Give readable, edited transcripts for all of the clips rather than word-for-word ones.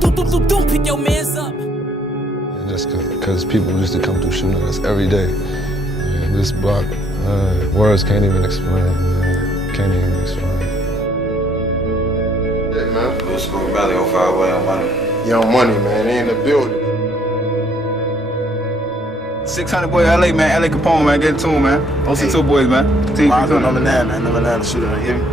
pick your mans up. And just cause people used to come through shooting at us every day. And this block, words can't even explain, man. Can't even explain. Yeah, man. Blue School Valley, 05 way on money. Young Money, man. They in the building. 600 boy LA, man. LA Capone, man. Get it to him, man. OC2 boys, man. Team Number 9, man. Number 9 shooter, you hear me?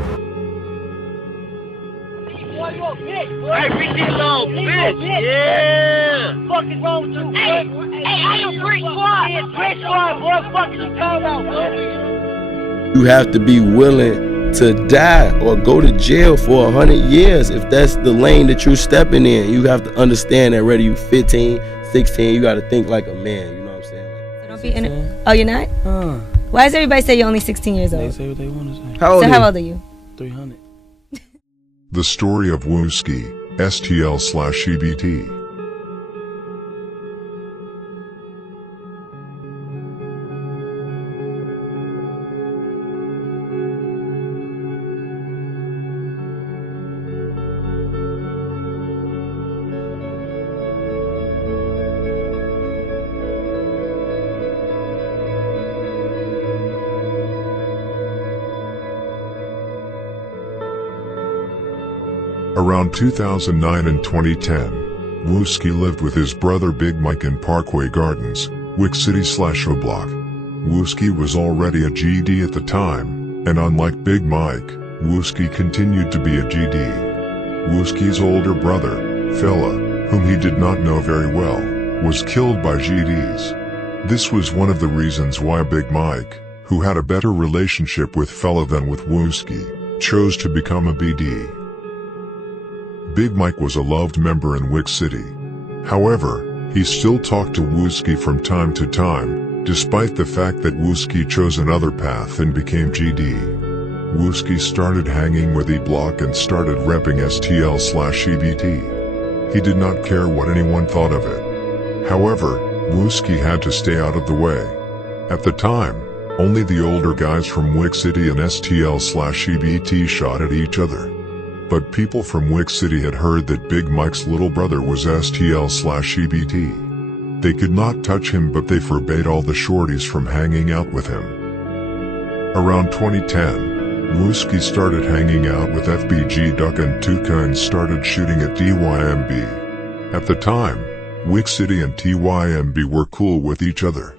Hey, bitch, this little bitch. Yeah. What the fuck is wrong with you? Hey, I am Brick Squad. Yeah, Brick Squad, boy. What the fuck is you talking about, boy? You have to be willing to die or go to jail for 100 years if that's the lane that you're stepping in. You have to understand that whether you 15, 16, you got to think like a man. You know what I'm saying? So don't be in it. Oh, you're not? Why does everybody say you're only 16 years old? They say what they want to say. How old are you? 300. The Story of Wooski, STL/EBT. Around 2009 and 2010, Wooski lived with his brother Big Mike in Parkway Gardens, Wick City/O Block. Wooski was already a GD at the time, and unlike Big Mike, Wooski continued to be a GD. Wooski's older brother, Fella, whom he did not know very well, was killed by GDs. This was one of the reasons why Big Mike, who had a better relationship with Fella than with Wooski, chose to become a BD. Big Mike was a loved member in Wick City. However, he still talked to Wooski from time to time, despite the fact that Wooski chose another path and became GD. Wooski started hanging with E-Block and started repping STL/EBT. He did not care what anyone thought of it. However, Wooski had to stay out of the way. At the time, only the older guys from Wick City and STL/EBT shot at each other. But people from Wick City had heard that Big Mike's little brother was STL/EBT. They could not touch him, but they forbade all the shorties from hanging out with him. Around 2010, Wooski started hanging out with FBG Duck and Tuka and started shooting at TYMB. At the time, Wick City and TYMB were cool with each other.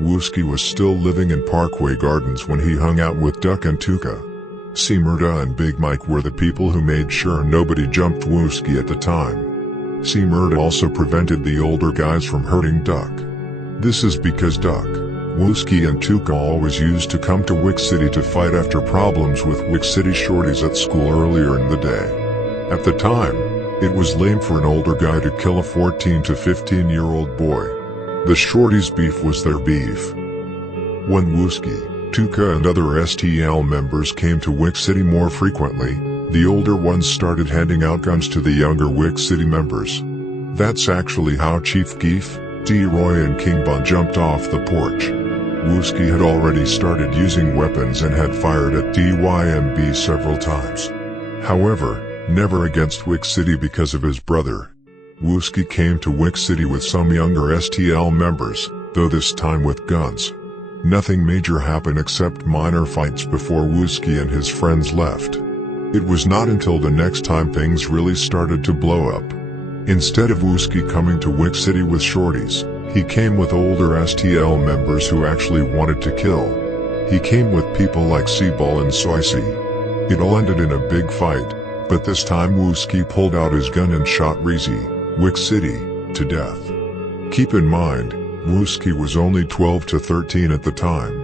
Wooski was still living in Parkway Gardens when he hung out with Duck and Tuka. C-Murda and Big Mike were the people who made sure nobody jumped Wooski at the time. C-Murda also prevented the older guys from hurting Duck. This is because Duck, Wooski and Tuka always used to come to Wick City to fight after problems with Wick City shorties at school earlier in the day. At the time, it was lame for an older guy to kill a 14 to 15-year-old boy. The shorties' beef was their beef. When Wooski, Tuka and other STL members came to Wick City more frequently, the older ones started handing out guns to the younger Wick City members. That's actually how Chief Keef, D-Roy and King Bun jumped off the porch. Wooski had already started using weapons and had fired at TYMB several times. However, never against Wick City because of his brother. Wooski came to Wick City with some younger STL members, though this time with guns. Nothing major happened except minor fights before Wooski and his friends left. It was not until the next time things really started to blow up. Instead of Wooski coming to Wick City with shorties, he came with older STL members who actually wanted to kill. He came with people like Seaball and Soicy. It all ended in a big fight, but this time Wooski pulled out his gun and shot Reezy, Wick City, to death. Keep in mind, Wooski was only 12 to 13 at the time.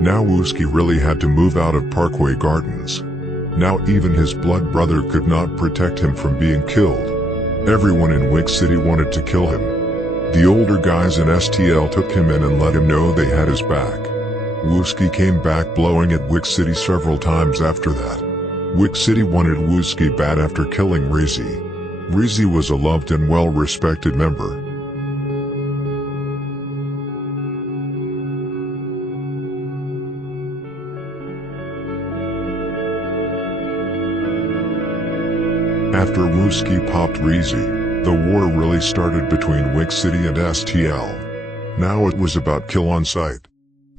Now Wooski really had to move out of Parkway Gardens. Now even his blood brother could not protect him from being killed. Everyone in Wick City wanted to kill him. The older guys in STL took him in and let him know they had his back. Wooski came back blowing at Wick City several times after that. Wick City wanted Wooski bad after killing Reezy. Reezy was a loved and well-respected member. After Wooski popped Reezy, the war really started between Wick City and STL. Now it was about kill on sight.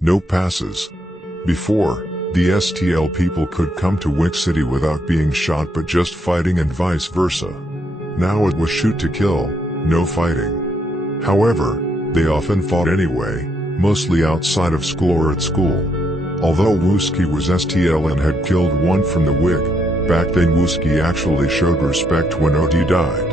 No passes. Before, the STL people could come to Wick City without being shot but just fighting and vice versa. Now it was shoot to kill, no fighting. However, they often fought anyway, mostly outside of school or at school. Although Wooski was STL and had killed one from the Wick, back then Wooski actually showed respect when OD died.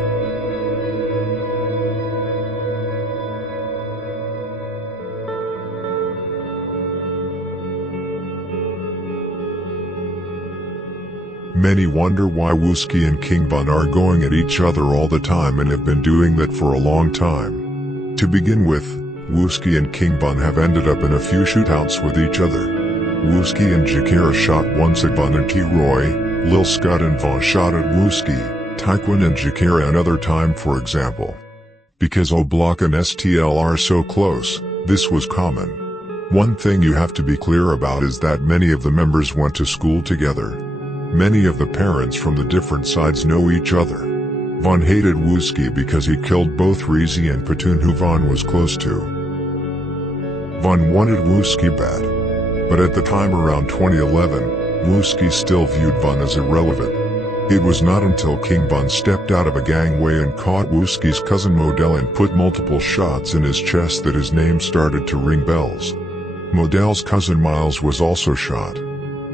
Many wonder why Wooski and King Von are going at each other all the time and have been doing that for a long time. To begin with, Wooski and King Von have ended up in a few shootouts with each other. Wooski and Jakira shot once at Von and T-Roy, Lil Scott and Von shot at Wooski, Taekwon and Jakira another time for example. Because O-Block and STL are so close, this was common. One thing you have to be clear about is that many of the members went to school together. Many of the parents from the different sides know each other. Von hated Wooski because he killed both Reezy and Patoon who Von was close to. Von wanted Wooski bad. But at the time around 2011, Wooski still viewed Von as irrelevant. It was not until King Von stepped out of a gangway and caught Wooski's cousin Modell and put multiple shots in his chest that his name started to ring bells. Modell's cousin Miles was also shot.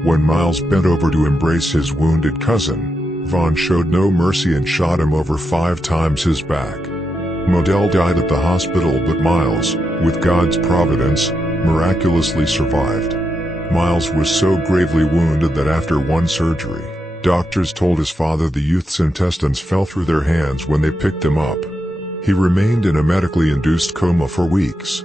When Miles bent over to embrace his wounded cousin, Von showed no mercy and shot him over 5 times his back. Modell died at the hospital but Miles, with God's providence, miraculously survived. Miles was so gravely wounded that after one surgery, doctors told his father the youth's intestines fell through their hands when they picked him up. He remained in a medically induced coma for weeks.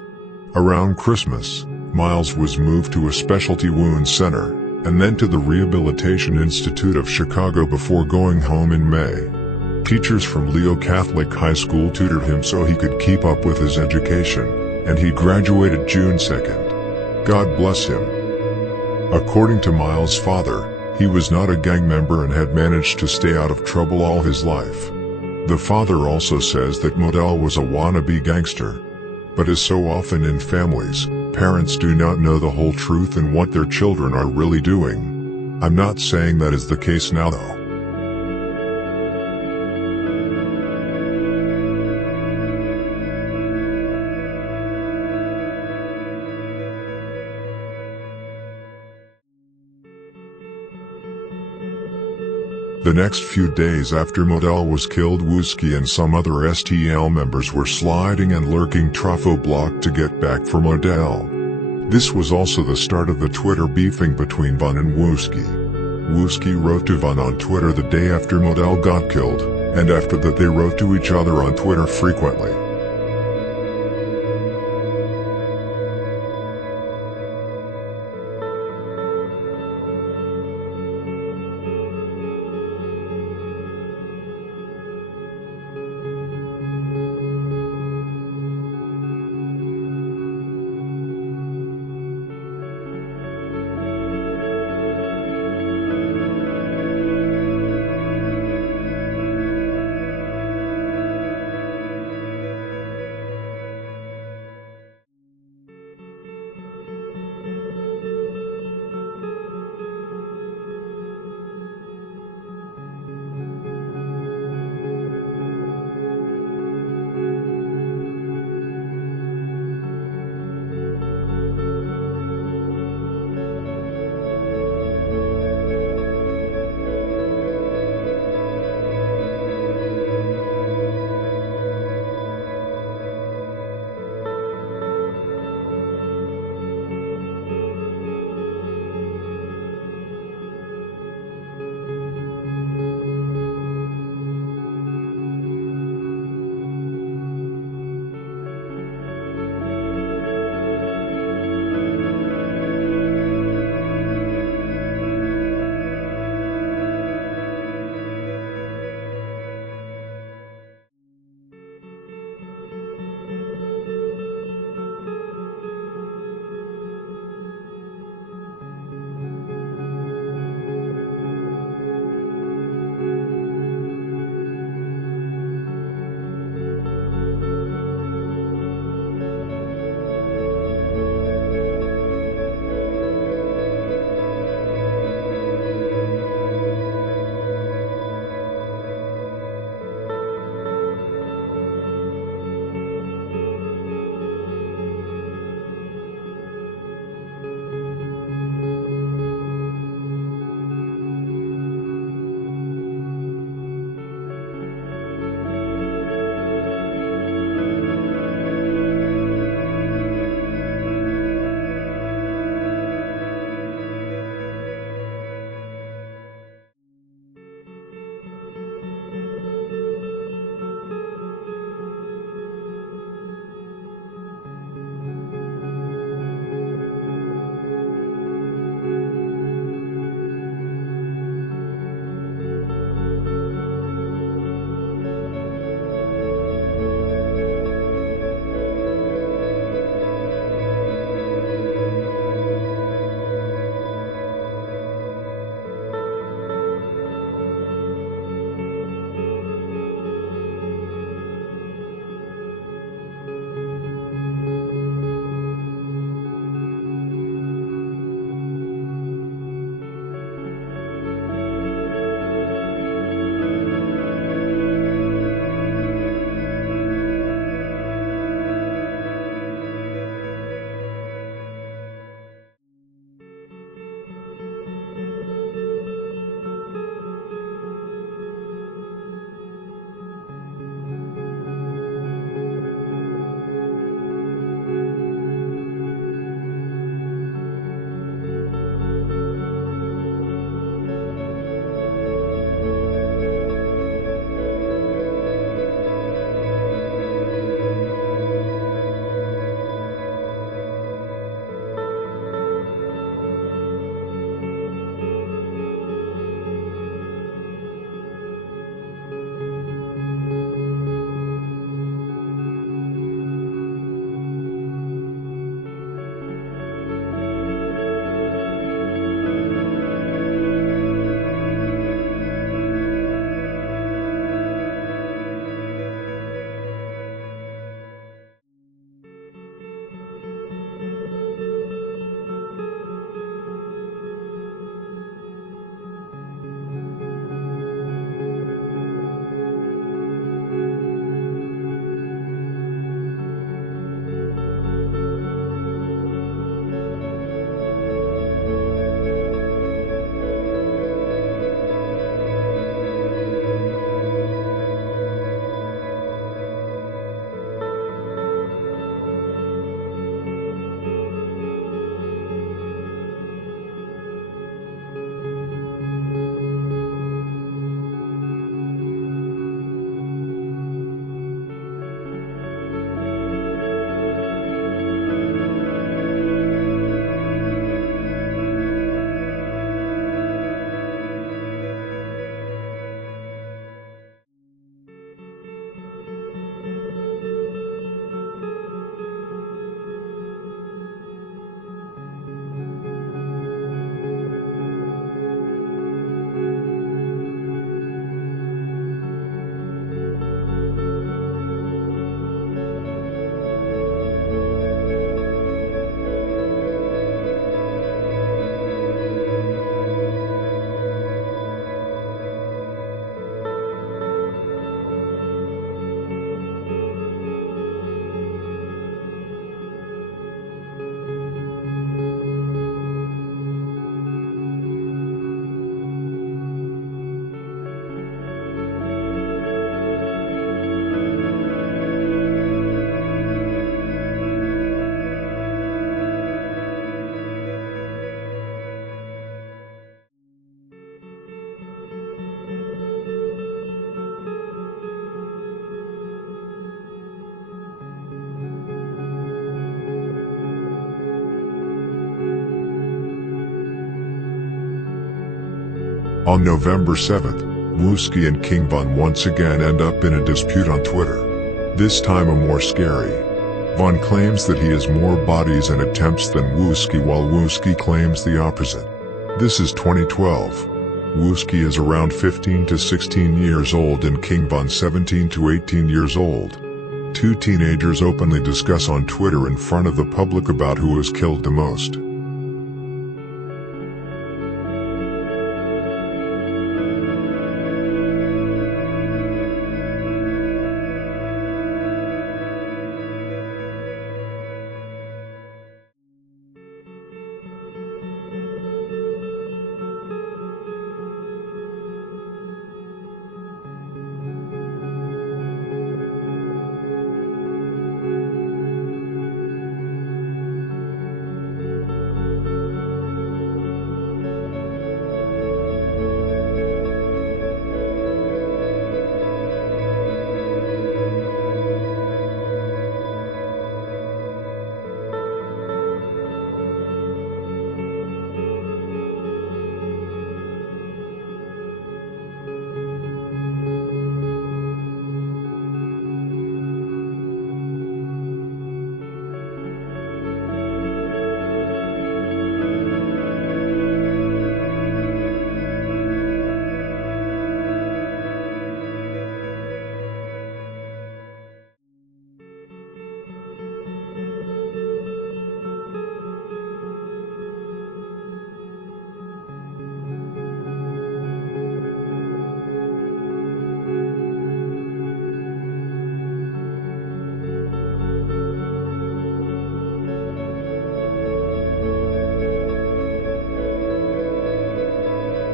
Around Christmas, Miles was moved to a specialty wound center, and then to the Rehabilitation Institute of Chicago before going home in May. Teachers from Leo Catholic High School tutored him so he could keep up with his education, and he graduated June 2nd. God bless him. According to Miles' father, he was not a gang member and had managed to stay out of trouble all his life. The father also says that Modell was a wannabe gangster. But as so often in families, parents do not know the whole truth and what their children are really doing. I'm not saying that is the case now though. The next few days after Modell was killed, Wooski and some other STL members were sliding and lurking Trafo Block to get back for Modell. This was also the start of the Twitter beefing between Von and Wooski. Wooski wrote to Von on Twitter the day after Modell got killed, and after that they wrote to each other on Twitter frequently. On November 7th, Wooski and King Von once again end up in a dispute on Twitter. This time a more scary. Von claims that he has more bodies and attempts than Wooski, while Wooski claims the opposite. This is 2012. Wooski is around 15 to 16 years old and King Von 17 to 18 years old. Two teenagers openly discuss on Twitter in front of the public about who has killed the most.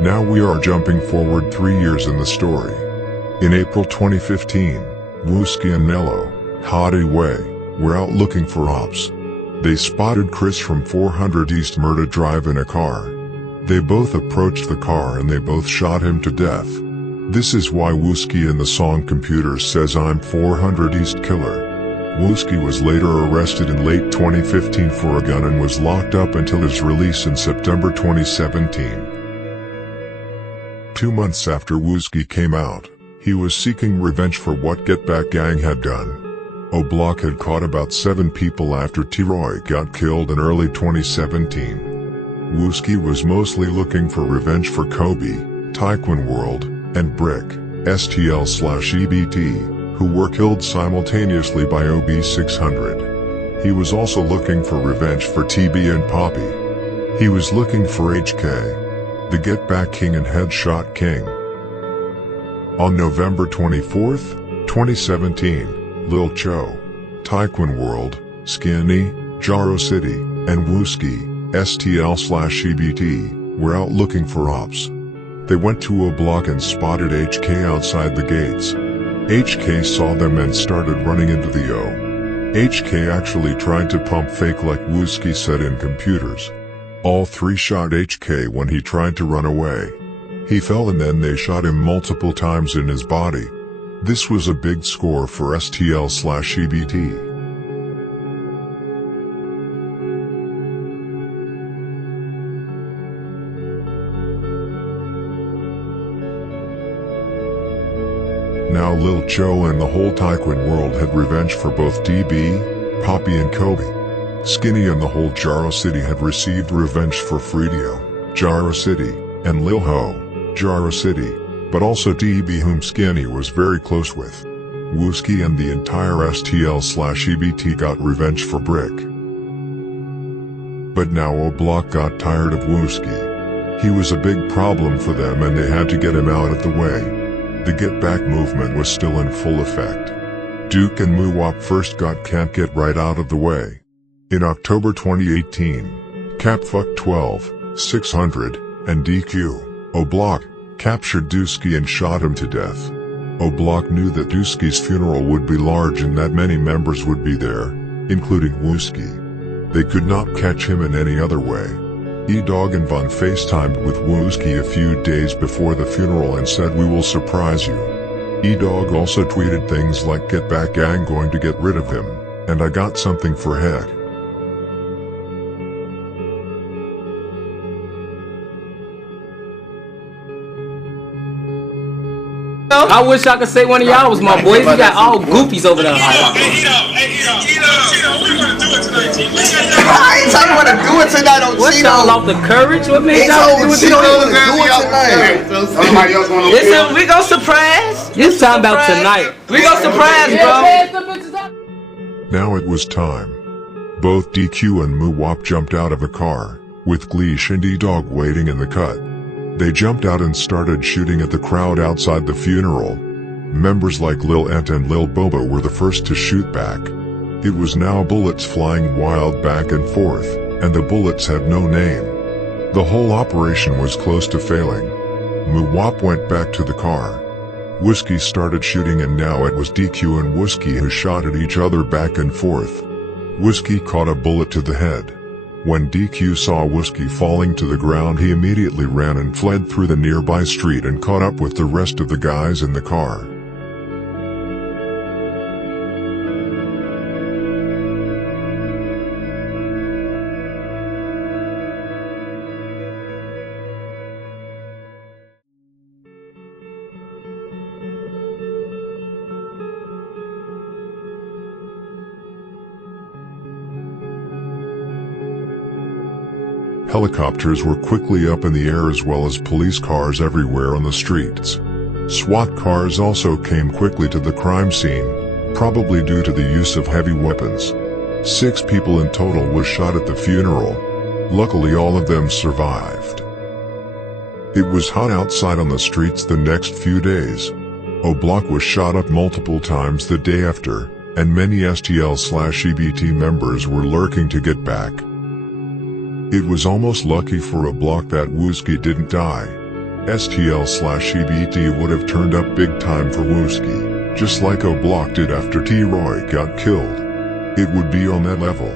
Now we are jumping forward 3 years in the story. In April 2015, Wooski and Nello, Hottie Way, were out looking for ops. They spotted Chris from 400 East Murder Drive in a car. They both approached the car and they both shot him to death. This is why Wooski in the song Computer says I'm 400 East Killer. Wooski was later arrested in late 2015 for a gun and was locked up until his release in September 2017. 2 months after Wooski came out, he was seeking revenge for what Get Back Gang had done. O-Block had caught about 7 people after T-Roy got killed in early 2017. Wooski was mostly looking for revenge for Kobe, Taekwon World, and Brick, STL/EBT, who were killed simultaneously by OB600. He was also looking for revenge for TB and Poppy. He was looking for HK, the Get Back King and Headshot King. On November 24, 2017, Lil Cho, Taekwon World, Skinny, Jaro City, and Wooski, STL/EBT, were out looking for ops. They went to O-Block and spotted HK outside the gates. HK saw them and started running into the O. HK actually tried to pump fake like Wooski said in Computers. All 3 shot HK when he tried to run away. He fell and then they shot him multiple times in his body. This was a big score for STL/EBT. Now Lil Cho and the whole Taekwon World had revenge for both DB, Poppy and Kobe. Skinny and the whole Jaro City had received revenge for Fredio, Jaro City, and Lil Ho, Jaro City, but also DB whom Skinny was very close with. Wooski and the entire STL/EBT got revenge for Brick. But now O-Block got tired of Wooski. He was a big problem for them and they had to get him out of the way. The Get Back movement was still in full effect. Duke and Muwop first got Can't Get Right out of the way. In October 2018, Capfuck 12, 600, and DQ, O-Block, captured Dusky and shot him to death. O-Block knew that Dusky's funeral would be large and that many members would be there, including Wooski. They could not catch him in any other way. E-Dog and Von FaceTimed with Wooski a few days before the funeral and said we will surprise you. E-Dog also tweeted things like Get Back Gang going to get rid of him, and I got something for head. I wish I could say one of y'all was my boys. We got all goofies over there. I ain't tell you what to do it tonight on What Chino. y'all lost the courage? What made y'all do it tonight? Somebody else want to We gon' surprise. It's time about tonight. We gon' surprise, bro. Now it was time. Both DQ and Muwop jumped out of a car, with Gleesh and E-Dog waiting in the cut. They jumped out and started shooting at the crowd outside the funeral. Members like Lil Ent and Lil Boba were the first to shoot back. It was now bullets flying wild back and forth, and the bullets had no name. The whole operation was close to failing. Muwop went back to the car. Wooski started shooting, and now it was DQ and Wooski who shot at each other back and forth. Wooski caught a bullet to the head. When DQ saw Wooski falling to the ground, he immediately ran and fled through the nearby street and caught up with the rest of the guys in the car. Helicopters were quickly up in the air, as well as police cars everywhere on the streets. SWAT cars also came quickly to the crime scene, probably due to the use of heavy weapons. 6 people in total was shot at the funeral. Luckily all of them survived. It was hot outside on the streets the next few days. O-Block was shot up multiple times the day after, and many STL/EBT members were lurking to get back. It was almost lucky for O-Block that Wooski didn't die. STL/EBT would have turned up big time for Wooski, just like O-Block did after T-Roy got killed. It would be on that level.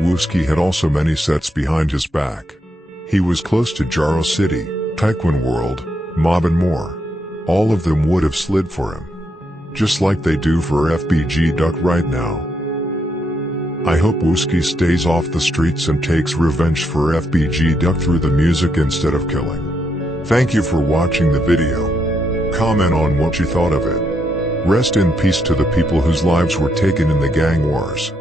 Wooski had also many sets behind his back. He was close to Jaro City, Taekwon World, Mob and more. All of them would have slid for him. Just like they do for FBG Duck right now. I hope Wooski stays off the streets and takes revenge for FBG Duck through the music instead of killing. Thank you for watching the video. Comment on what you thought of it. Rest in peace to the people whose lives were taken in the gang wars.